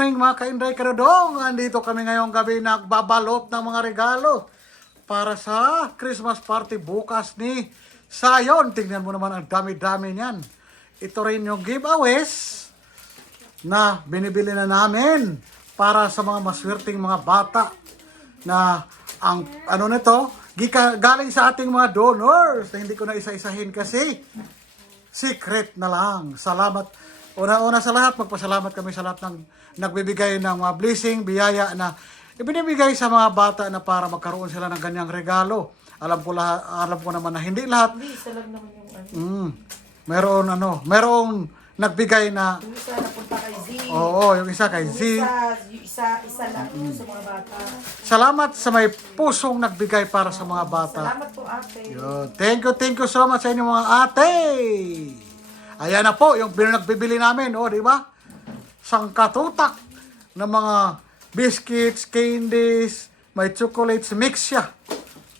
evening mga ka-Inday Karadong. Andito kami ngayong gabi nagbabalot ng mga regalo para sa Christmas party bukas ni Sayon. Tingnan mo naman ang dami-dami niyan. Ito rin yung giveaways na binibili na namin para sa mga maswerteng mga bata na ang ano nito, galing sa ating mga donors na hindi ko na isa-isahin kasi secret na lang. Salamat. Una-una sa lahat, magpasalamat kami sa lahat ng nagbibigay ng mga blessing, biyaya na ibinibigay sa mga bata na para magkaroon sila ng ganyang regalo. Alam ko naman na hindi lahat. Hindi, isa lang naman yung Merong nagbigay na yung isa napunta kay Z. oo, yung isa kay Z. Yung isa lang sa mga bata. Salamat sa may pusong nagbigay para sa mga bata. Salamat po ate. Yun. Thank you so much sa inyo mga ate. Ayan na po, yung nagbibili namin, di ba? Sangkatutak ng mga biscuits, candies, may chocolates, mix siya.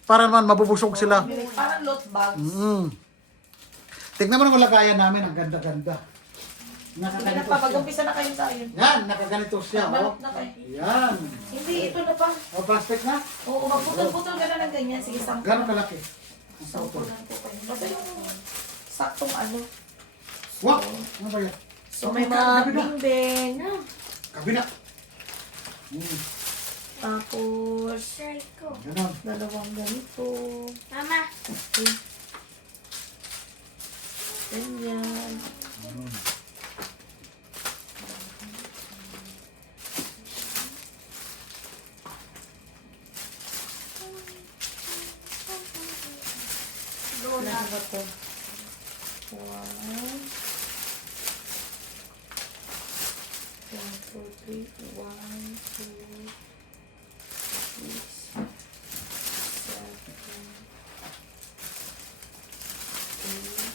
Para naman mabubusog sila. Parang lot bags. Tignan mo naman lagayan namin, ang ganda-ganda. Hindi na Nakaganito pa, siya. mag-umpisa na kayo sa akin. Yan, nakaganito siya. Balot na kayo. Yan. Hindi, ito na pa. O, plastic na? Oo, magputol-putol ka na ng ganyan. Sige, sample. Gano'ng kalaki? Ang Sample sauto. lang po kayo. Basta yung saktong ano. Wow! Ano ba yan? So, may mga bingbing. Kabila. Tapos, Ganon. dalawang ganito. Mama, Okay. Ganyan. Ano ba ito? 1, 2, 3, 1, 2, 6, 7, 8,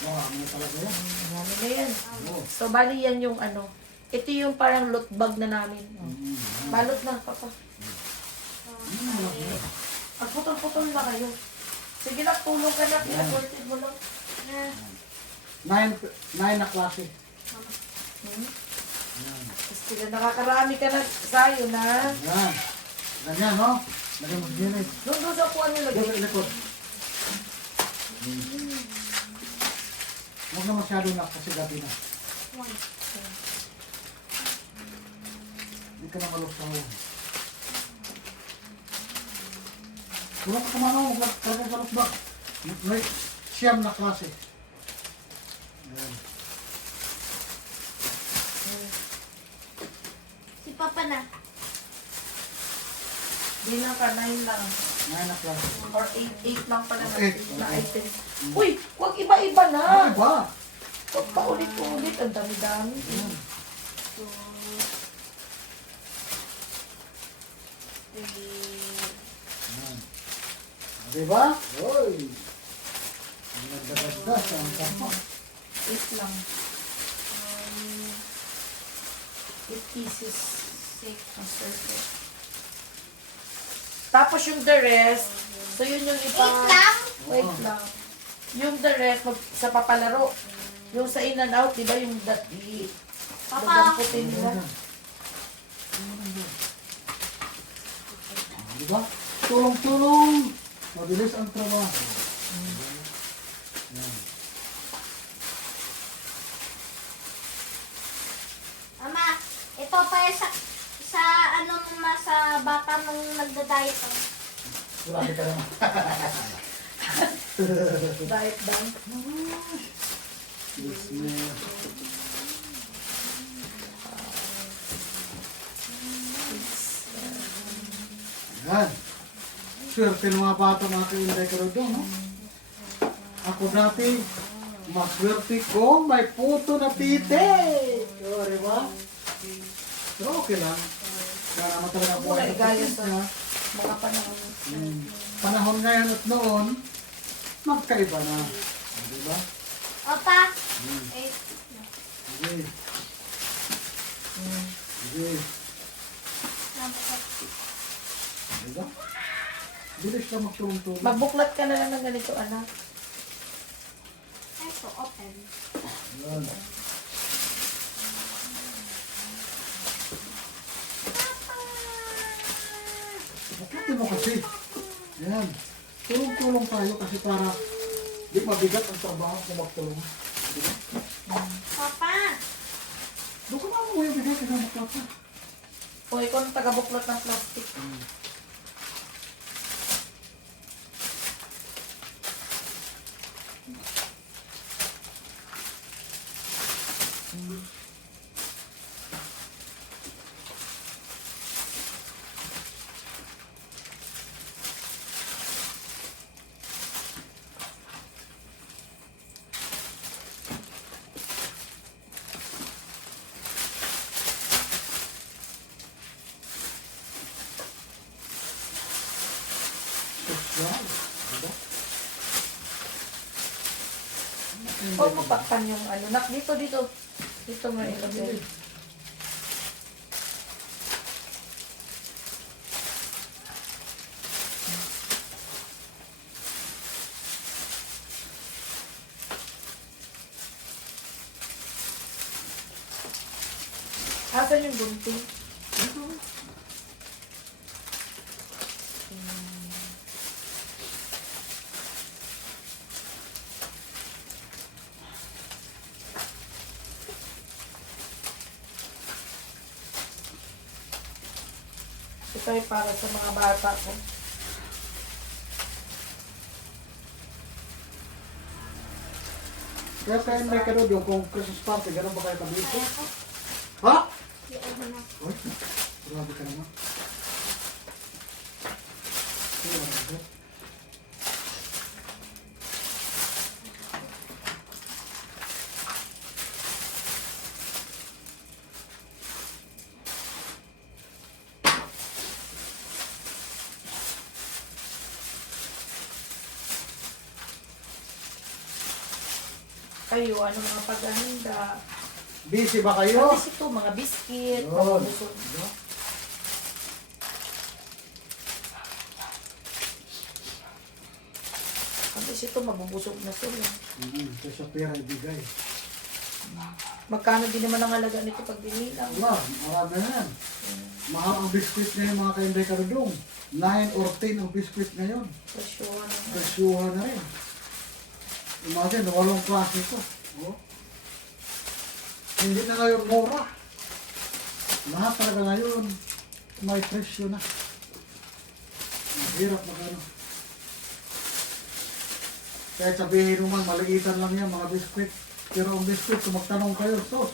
Wow, ano talaga yan? Ano na yan? Oo. So, bali yan yung ano. Ito yung parang loot bag na namin. Balot na, papa. Pagputol-putol na kayo. Sige lang, tulong ka na. Pinaported mo lang. 9 na klase. Tapos sila nakakarami ka na sa'yo na. Yan. Ganyan, no? Lagyan mo ginit. Doon sa kuha nyo lagay. Lagyan likod. Huwag na masyado na kasi gabi na. Hindi ka na malusaw. Tulong ka kumano, huwag talaga sa lutbak. May siyam na klase. Ayan. si Papa na. Di lang ka, 9 lang. 9 na klase. Or 8 lang pala na, Eight. na item. Uy, huwag iba-iba na. Ano ba? Huwag pa ulit-ulit. Ang dami-dami. Diba? Oy! Ang ganda-ganda sa ang kama. 8 lang. 8 pieces. 6 ang circle. Tapos yung the rest, so yun yung iba. Wait lang. Yung the rest, sa papalaro. Yung sa in and out, di ba yung Papa. putin nila. Diba? Tulong-tulong! Mabilis ang trabaho. Mama, ito pa yung sa ano mama sa bata mong nagda-diet ako. Grabe ka naman. Diet bang. Yes, ma'am. Yan. Swerte ng mga bata mga ka-Inday Karadong, no? Ako dati, maswerte ko, may puto na tite. O, diba? Pero okay lang. Kaya naman talaga po Muna ay igaya kapatid sa niya. mga panahon. Panahon ngayon at noon, magkaiba na. Diba? Opa. Eh, Sige. Sige. Diba? Bilis ka magtulong-tulong. Magbuklat ka na lang ng ganito, anak. ito, opa. Yan. Bakit mo kasi? Yan. Tulong-tulong tayo kasi para di mabigat ang trabaho kung magtulong. Papa! Doon ko na mo yung bigay ka na magpapa. O, ikaw ang taga-buklot ng plastic. Yan. Diba? Huwag mo pakpan yung ano. Nak, dito, dito. Dito mo ilagay. Asan yung gunting? Ito ay para sa mga bata ko. Kaya kayo may kanod yung kung Christmas party, ganun ba kayo kabilis? Kaya ko. Ha? Ano na. Uy, grabe ka naman. Grabe. Kayo, ano mga paghahanda. Busy ba kayo? Tapos ito, mga biscuit, Yun. mga busog. Tapos ito, mabubusog na sila. Ito sa pera ibigay. Magkano din naman ang halaga nito pag binilang? Wala, marami na yan. Mahal ang biskuit ngayon mga kainday karudong. 9 or 10 ang biskuit ngayon. Presyohan naman. Presyuhan na rin. Imagine, 8 klase ito. Oh. Hindi na ngayon mura. Lahat talaga ngayon may presyo na. Ang hirap na gano'n. Kahit sabihin mo man, maliitan lang yan mga biskuit. Pero ang biskuit, kung magtanong kayo, sos,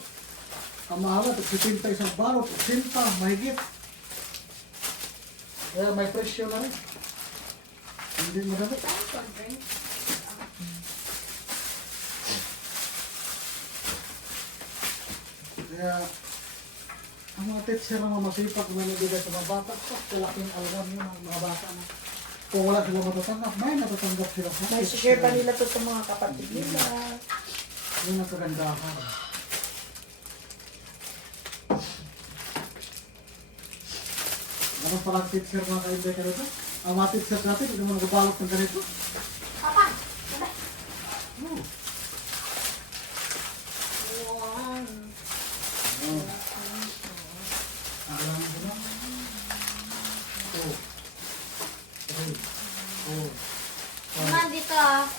ang mahal, 70 isang balot, 80, mahigit. Kaya may presyo na rin. Hindi madali. Kaya, ang mga teacher na masipag na nabigay sa mga bata, kalaking alam yun ang mga bata na. Kung wala sila matatanggap, may natatanggap sila. May share pa nila to sa mga kapatid nila. Yun ang kagandahan. Ano palang teacher mga kaibay ka rito? Ang mga teacher natin, hindi mo nagbalot ng ganito. Papa! Baba! Oh. One. Oh. Alam mo ba? 2, 3, 4, Mama, dito ah. Ano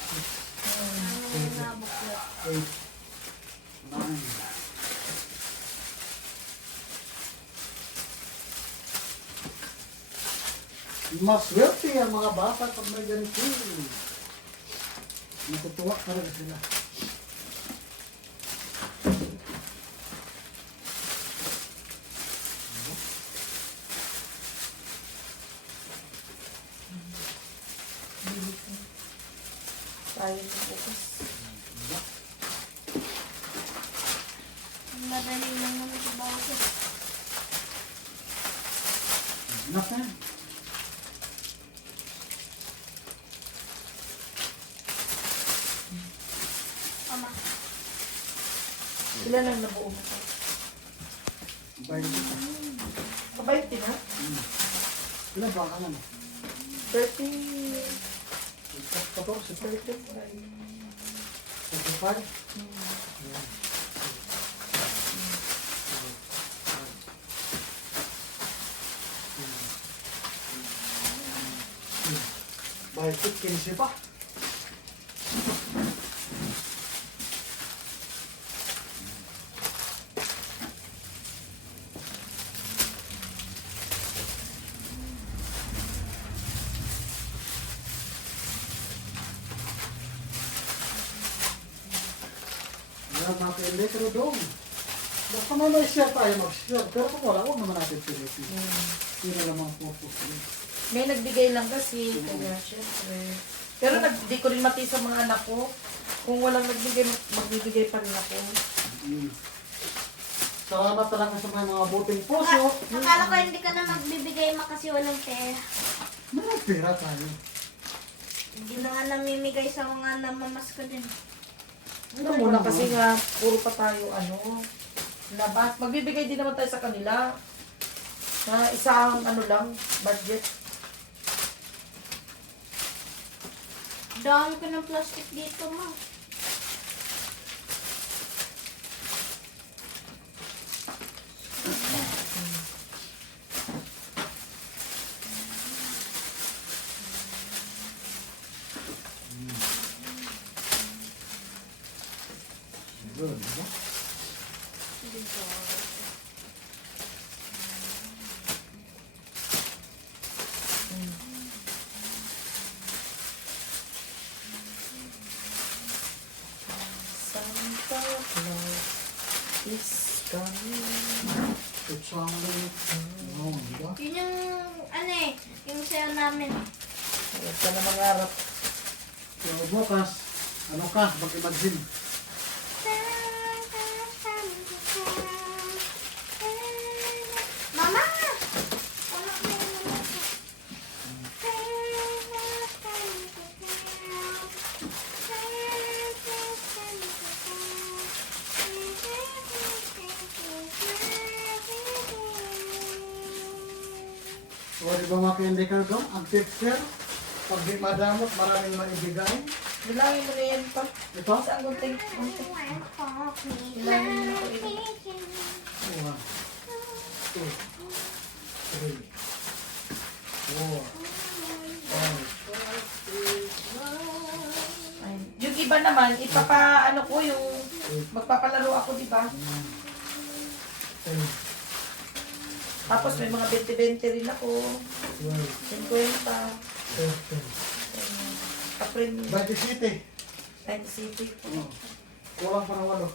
na buklat? 8, 9. Maswerte ang mga bata pag may ganito. Natutuwa talaga sila. Tayo ng bukas. Madali lang naman sa bawat. Anak na yan. Mama. Sila lang nabuo mo pa. Bayad ito. Kabayot din ha? Ilan ba ka naman? 30... 14. 35. Wi-Fi? Bakit 15 pa? Ayan, mga ka-elect, pero doon. Basta mo may share tayo mag-share. Pero kung wala, huwag naman natin pilitin. Yun na lang ang focus. May nagbigay lang kasi, kaya syempre. Pero di ko rin mati sa mga anak ko. Kung walang nagbigay, magbibigay pa rin ako. Salamat talaga sa mga buting puso. Akala ko hindi ka na magbibigay ma kasi walang pera. May pera tayo. Hindi na nga namimigay sa mga namamas ko din. Ano muna kasi nga, puro pa tayo, labas. Magbibigay din naman tayo sa kanila. Na isang lang, budget. Dami ko ng plastic dito, ma. Good, diba? Santa Claus is coming. It's only... Oo, diba? Yun yung, yung sayo namin. Huwag ka na mangarap. So, bukas, mag-imagine. Mama! O, di ba mga ka-indicator doon? Ang texture, pag di madamot, maraming maibigay. Bilangin mo na yan pa. Ito? Saan gunting? One, two, three, four, five. Ayun. Yung iba naman, ko yung magpapalaro ako, di ba? Ten, Tapos may mga 20-20 rin ako. 12, 50. 13. Kaprin, By the city. 90 city. Kulang pa ng 8.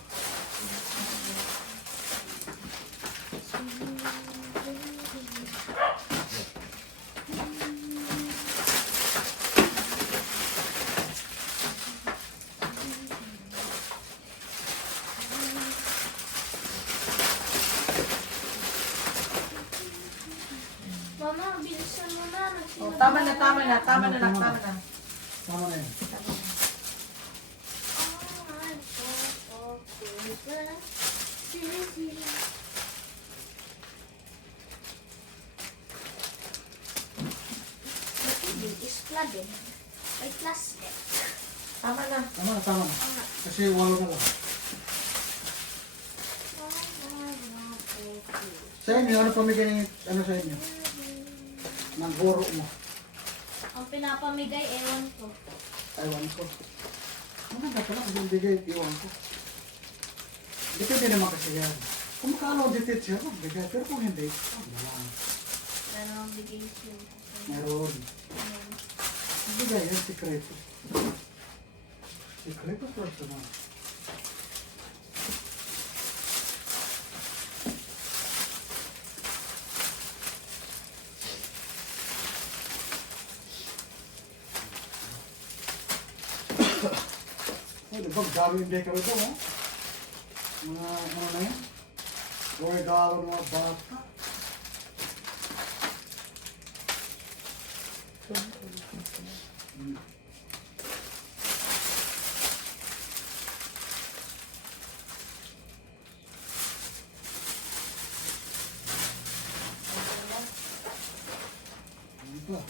Mama, bilisan mo na. Oh, tama na. Tama na yan. Is flooded. May plastic. Tama na. Tama na. Kasi 8 na lang. Sa inyo, ano pamigay ng, sa inyo? Ng guro mo. Ang pinapamigay, ewan ko. Taiwan ko. Ano ba pala? Kung bigay, iwan ko. Depende naman kasi yan. Kung makalaw di teacher, magbigay. Pero kung hindi, wala lang. Wala namang bigay siya. Meron. Bigay yan, sikreto. Sikreto personal. Oh, diba, gawin hindi ka rin ito, oh. Mga, na yan? Regalo ng mga bata. Ano ba?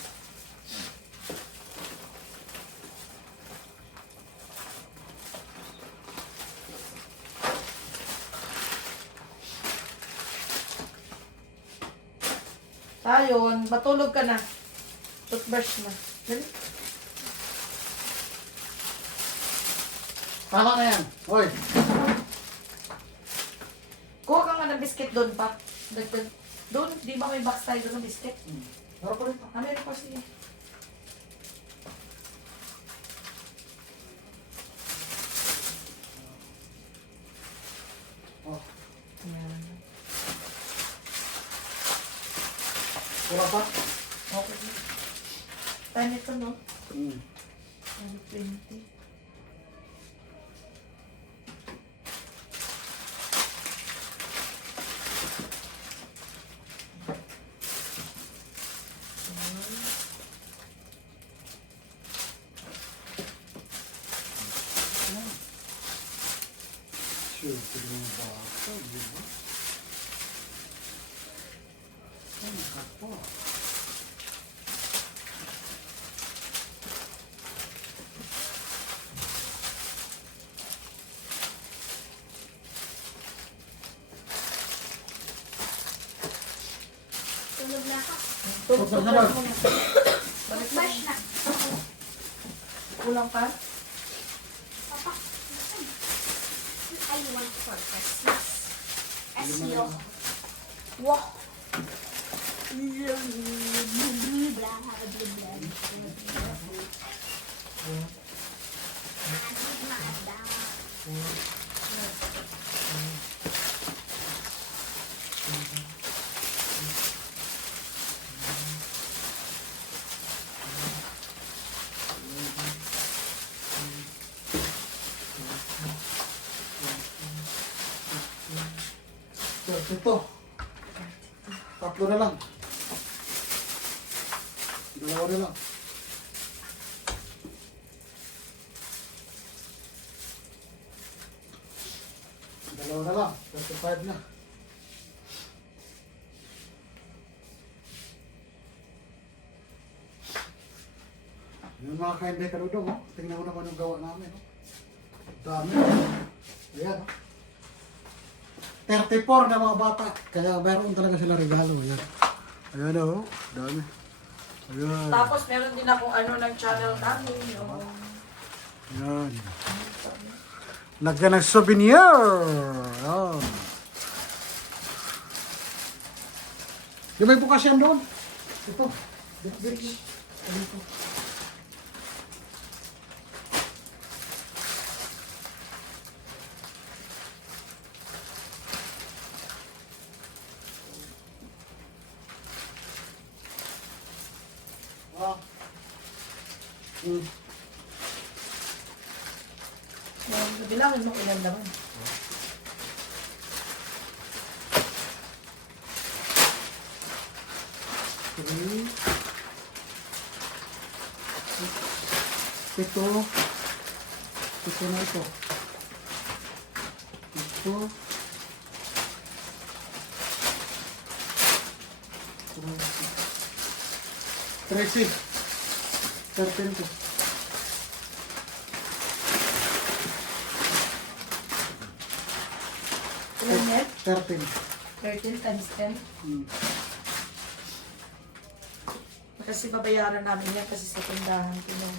Ayun, matulog ka na. Toothbrush na. Dali. Tama na yan. Hoy. Kuha ka nga ng biscuit doon pa. Dagdag. Doon, di ba may box tayo doon ng biscuit? Harap ko rito. Meron pa siya. Oh. Ayan. Wala pa? Okay. Time ito, no? Hmm. 20. Siyempre yung bata, di ba? Ay, nakapo. Tulog na ako. Tulog Tulog na na ba? Toothbrush na. Kulang pa? Papa, I want for Christmas. SEO. Wow. Ito. Tatlo na lang. Dalawa na lang. Dalawa na lang. 35 na. Yung mga kainday kaludong, oh. Tingnan mo naman yung gawa namin. Oh. Dami. Ayan. Oh. 34 na mga bata. Kaya meron talaga sila regalo. Ayan. Ayan o. Dami. Ayan. Tapos meron din akong ano ng channel namin. Yung... Ayan. Lagyan ng souvenir. Ayan. Yung may bukas yan doon. Ito. Dito. Dito. Ah. Bilangin mo ilan naman. Three. Ito. Ito na ito. Ito. Tracy. 13 to. Ilan yan? 13. 13 times 10. Hmm. Kasi babayaran namin yan kasi sa tindahan ko nung...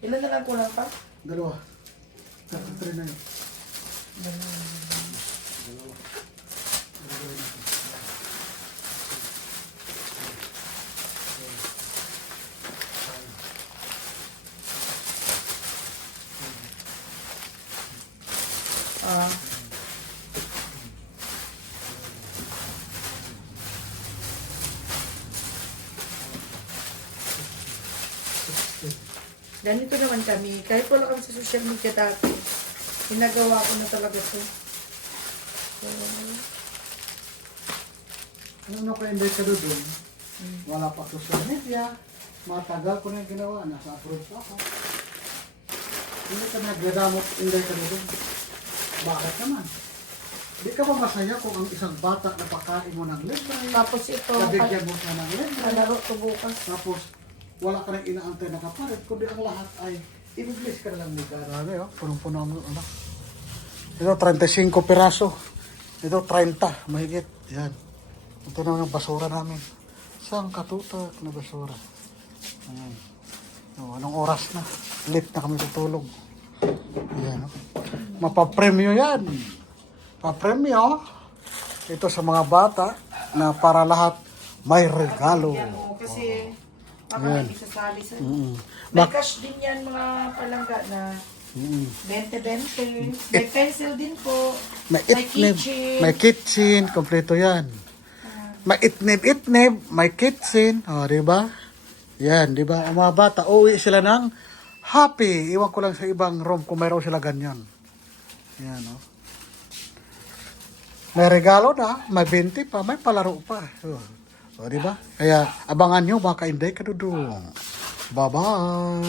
Ilan na lang kulang pa? Dalawa. 33 na yun. Dalawa. Ah. Ganito naman kami. Kahit wala kami sa social media dati, ginagawa ko na talaga ito. So, Ano ka hindi ka doon? Wala pa social media. Matagal ko na yung ginawa. Nasa abroad pa ako. Hindi ka nagdadamot, hindi ka doon. Bakit naman? Di ka ba masaya kung ang isang bata na pakain mo ng libre? Tapos ito, Nabigyan mo siya ng libre. palaro to bukas. Tapos, wala ka nang inaantay na kapalit. Kundi ang lahat ay i-bless ka na lang ni God. Grabe, oh. Punong-puno ang ano. Ito, 35 piraso. Ito, 30. Mahigit. Yan. Ito naman yung basura namin. Isang katutak na basura. Ayan. O, anong oras na? Late na kami tutulog. Ayan. Oh. Mapapremyo yan. Papremyo. Ito sa mga bata na para lahat may regalo. Yan, oo, kasi baka Yan. may isasali sa... Mm. May cash din yan mga palangga na 20-20. May pencil din po. May May itnib, kitchen. may kitchen, kompleto yan. May itnib, may kitchen, o, di ba? Yan, di ba? Ang mga bata, uwi sila ng happy. Iwan ko lang sa ibang room kung mayroon sila ganyan. Yan, o. May regalo na, may 20 pa, may palaro pa. O, di ba? Kaya, abangan nyo, baka hindi ka dudong. Bye-bye.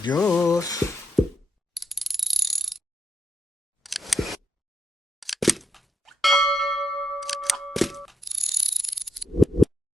Diyos.